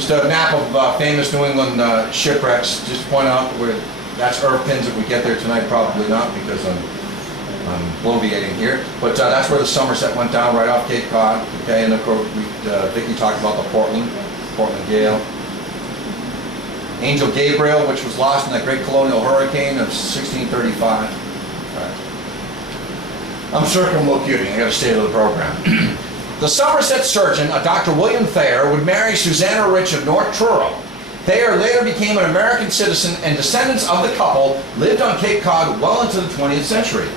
Just a map of famous New England shipwrecks. Just to point out where that's Irving's. If we get there tonight, probably not, because I'm bloviating here. But that's where the Somerset went down, right off Cape Cod. Okay, and of course, Vicki talked about the Portland gale. Angel Gabriel, which was lost in that great colonial hurricane of 1635. All right. I'm circumlocuting. I got to stay to the program. The Somerset surgeon, a Dr. William Thayer, would marry Susanna Rich of North Truro. Thayer later became an American citizen, and descendants of the couple lived on Cape Cod well into the 20th century.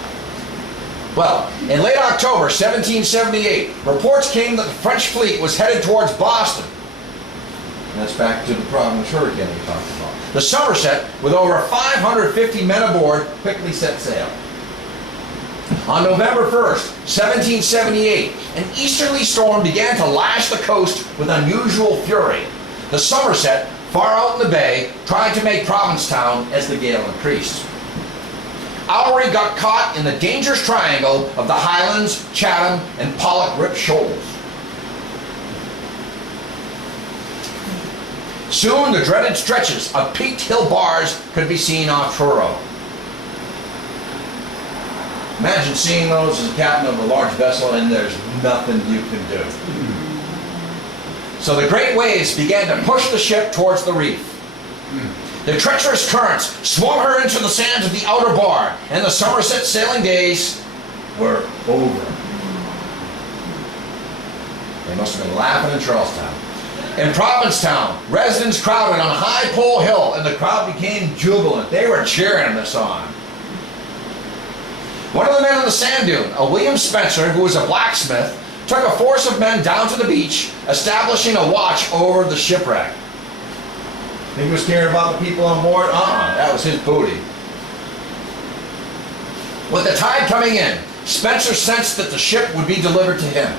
Well, in late October 1778, reports came that the French fleet was headed towards Boston. And that's back to the Providence hurricane we talked about. The Somerset, with over 550 men aboard, quickly set sail. On November 1st, 1778, an easterly storm began to lash the coast with unusual fury. The Somerset, far out in the bay, tried to make Provincetown as the gale increased. Oury got caught in the dangerous triangle of the Highlands, Chatham, and Pollock Rip Shoals. Soon the dreaded stretches of peaked hill bars could be seen off Truro. Imagine seeing those as a captain of a large vessel and there's nothing you can do. So the great waves began to push the ship towards the reef. The treacherous currents swung her into the sands of the outer bar, and the Somerset sailing days were over. They must have been laughing in Charlestown. In Provincetown, residents crowded on High Pole Hill, and the crowd became jubilant. They were cheering this on. One of the men on the sand dune, a William Spencer, who was a blacksmith, took a force of men down to the beach, establishing a watch over the shipwreck. He was caring about the people on board? That was his booty. With the tide coming in, Spencer sensed that the ship would be delivered to him.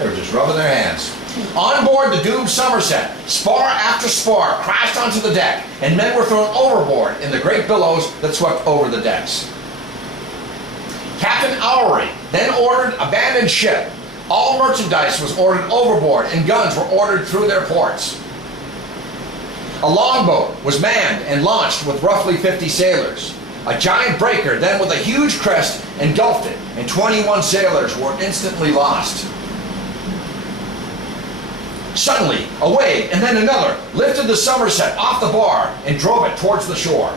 They were just rubbing their hands. On board the doomed Somerset, spar after spar crashed onto the deck, and men were thrown overboard in the great billows that swept over the decks. Captain Oury then ordered abandoned ship. All merchandise was ordered overboard, and guns were ordered through their ports. A longboat was manned and launched with roughly 50 sailors. A giant breaker, then with a huge crest, engulfed it, and 21 sailors were instantly lost. Suddenly, a wave, and then another, lifted the Somerset off the bar and drove it towards the shore.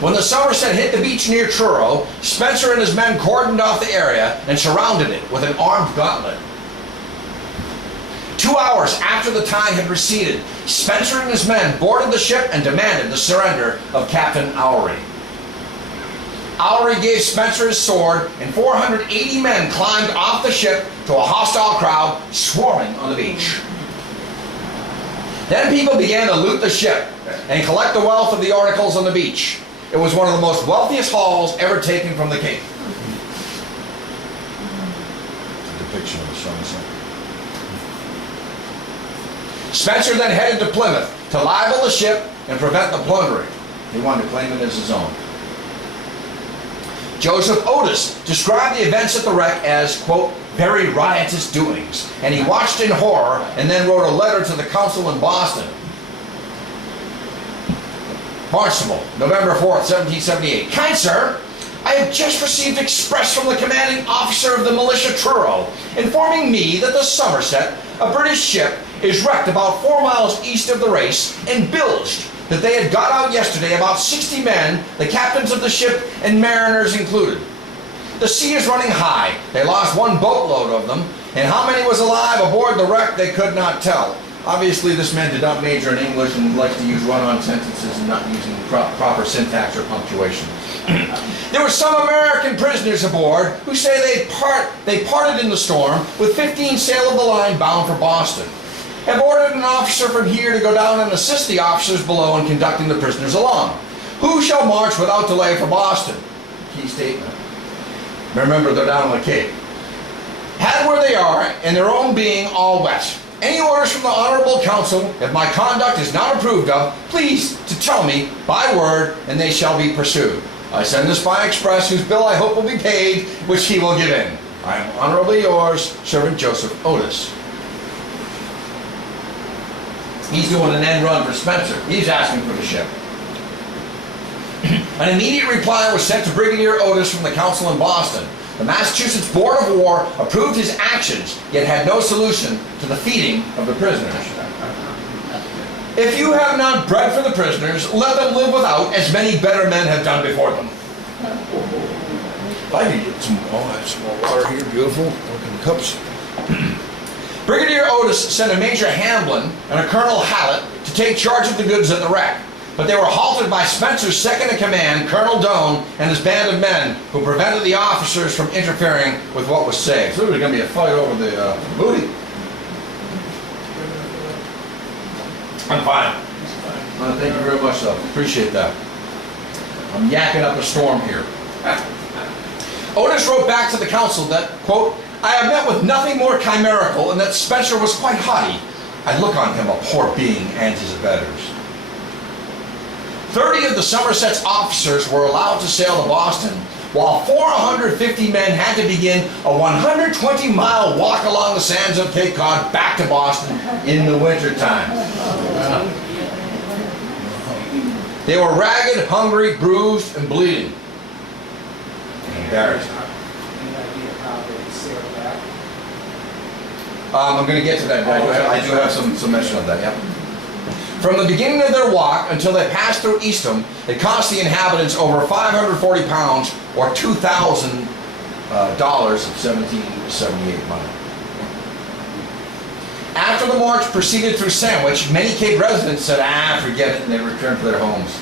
When the Somerset hit the beach near Truro, Spencer and his men cordoned off the area and surrounded it with an armed gauntlet. 2 hours after the tide had receded, Spencer and his men boarded the ship and demanded the surrender of Captain Oury. Oury gave Spencer his sword, and 480 men climbed off the ship to a hostile crowd swarming on the beach. Then people began to loot the ship and collect the wealth of the articles on the beach. It was one of the most wealthiest hauls ever taken from the Cape. A depiction of the Somerset. Spencer then headed to Plymouth to libel the ship and prevent the plundering. He wanted to claim it as his own. Joseph Otis described the events at the wreck as, quote, very riotous doings, and he watched in horror and then wrote a letter to the council in Boston. Barnstable, November 4th, 1778. Kind sir, I have just received express from the commanding officer of the militia Truro, informing me that the Somerset, a British ship, is wrecked about 4 miles east of the race, and bilged that they had got out yesterday about 60 men, the captains of the ship and mariners included. The sea is running high. They lost 1 boatload of them, and how many was alive aboard the wreck they could not tell. Obviously, this man did not major in English and likes to use run-on sentences and not using proper syntax or punctuation. There were some American prisoners aboard who say they parted in the storm with 15 sail of the line bound for Boston. Have ordered an officer from here to go down and assist the officers below in conducting the prisoners along. Who shall march without delay for Boston? Key statement. Remember, they're down on the Cape. Had where they are, and their own being all wet. Any orders from the Honorable Council, if my conduct is not approved of, please to tell me by word, and they shall be pursued. I send this by express, whose bill I hope will be paid, which he will give in. I am honorably yours, Servant Joseph Otis. He's doing an end run for Spencer. He's asking for the ship. An immediate reply was sent to Brigadier Otis from the council in Boston. The Massachusetts Board of War approved his actions, yet had no solution to the feeding of the prisoners. If you have not bread for the prisoners, let them live without, as many better men have done before them. I can get some more water here, beautiful. Look in the cups. Brigadier Otis sent a Major Hamblin and a Colonel Hallett to take charge of the goods at the wreck, but they were halted by Spencer's second-in-command, Colonel Doane, and his band of men, who prevented the officers from interfering with what was saved. So there was going to be a fight over the booty. I'm fine. Thank you very much, though. Appreciate that. I'm yakking up a storm here. Otis wrote back to the council that, quote, I have met with nothing more chimerical, and that Spencer was quite haughty. I look on him a poor being and his abettors. 30 of the Somerset's officers were allowed to sail to Boston, while 450 men had to begin a 120-mile walk along the sands of Cape Cod back to Boston in the wintertime. They were ragged, hungry, bruised, and bleeding. Embarrassed. I'm going to get to that. I do have some mention of that, yeah. From the beginning of their walk until they passed through Eastham, it cost the inhabitants over 540 pounds or $2,000 of 1778 money. After the march proceeded through Sandwich, many Cape residents said, forget it, and they returned to their homes.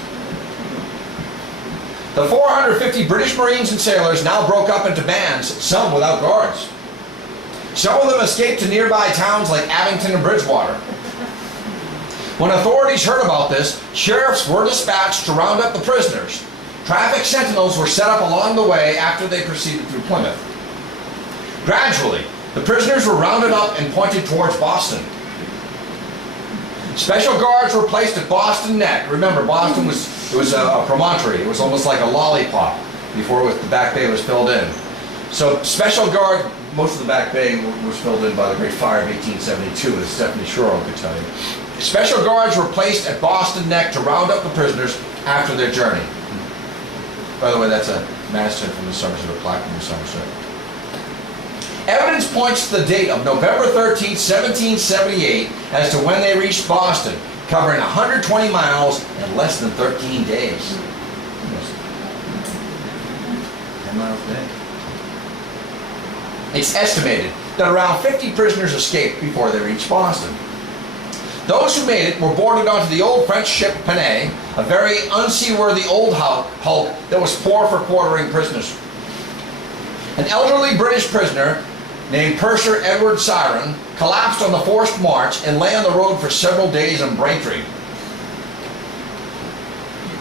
The 450 British Marines and sailors now broke up into bands, some without guards. Some of them escaped to nearby towns like Abington and Bridgewater. When authorities heard about this, sheriffs were dispatched to round up the prisoners. Traffic sentinels were set up along the way after they proceeded through Plymouth. Gradually, the prisoners were rounded up and pointed towards Boston. Special guards were placed at Boston Neck. Remember, Boston was a promontory. It was almost like a lollipop before the Back Bay was filled in. So special guard, most of the Back Bay was filled in by the Great Fire of 1872, as Stephanie Shorrow could tell you. Special guards were placed at Boston Neck to round up the prisoners after their journey. By the way, that's a masthead from the Somerset, a plaque from the Somerset. Evidence points to the date of November 13, 1778 as to when they reached Boston, covering 120 miles in less than 13 days. 10 miles a day. It's estimated that around 50 prisoners escaped before they reached Boston. Those who made it were boarded onto the old French ship Panay, a very unseaworthy old hulk that was poor for quartering prisoners. An elderly British prisoner named Purser Edward Siren collapsed on the forced march and lay on the road for several days in Braintree.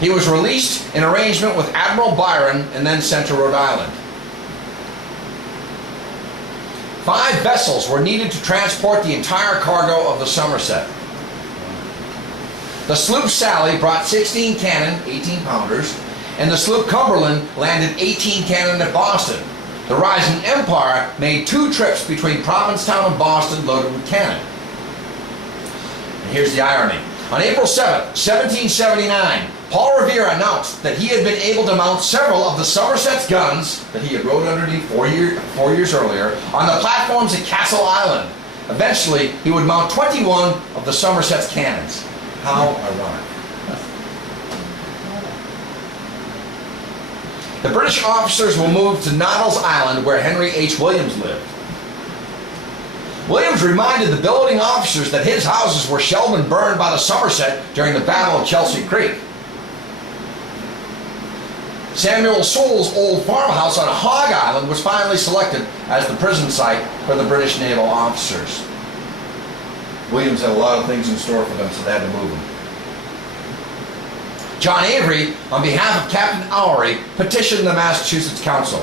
He was released in arrangement with Admiral Byron and then sent to Rhode Island. 5 vessels were needed to transport the entire cargo of the Somerset. The sloop Sally brought 16 cannon, 18-pounders, and the sloop Cumberland landed 18 cannon at Boston. The Rising Empire made 2 trips between Provincetown and Boston loaded with cannon. And here's the irony. On April 7, 1779, Paul Revere announced that he had been able to mount several of the Somerset's guns that he had rode underneath 4 years earlier on the platforms at Castle Island. Eventually, he would mount 21 of the Somerset's cannons. How ironic. The British officers were moved to Noddle's Island, where Henry H. Williams lived. Williams reminded the billeting officers that his houses were shelled and burned by the Somerset during the Battle of Chelsea Creek. Samuel Sewell's old farmhouse on Hog Island was finally selected as the prison site for the British naval officers. Williams had a lot of things in store for them, so they had to move them. John Avery, on behalf of Captain Oury, petitioned the Massachusetts Council.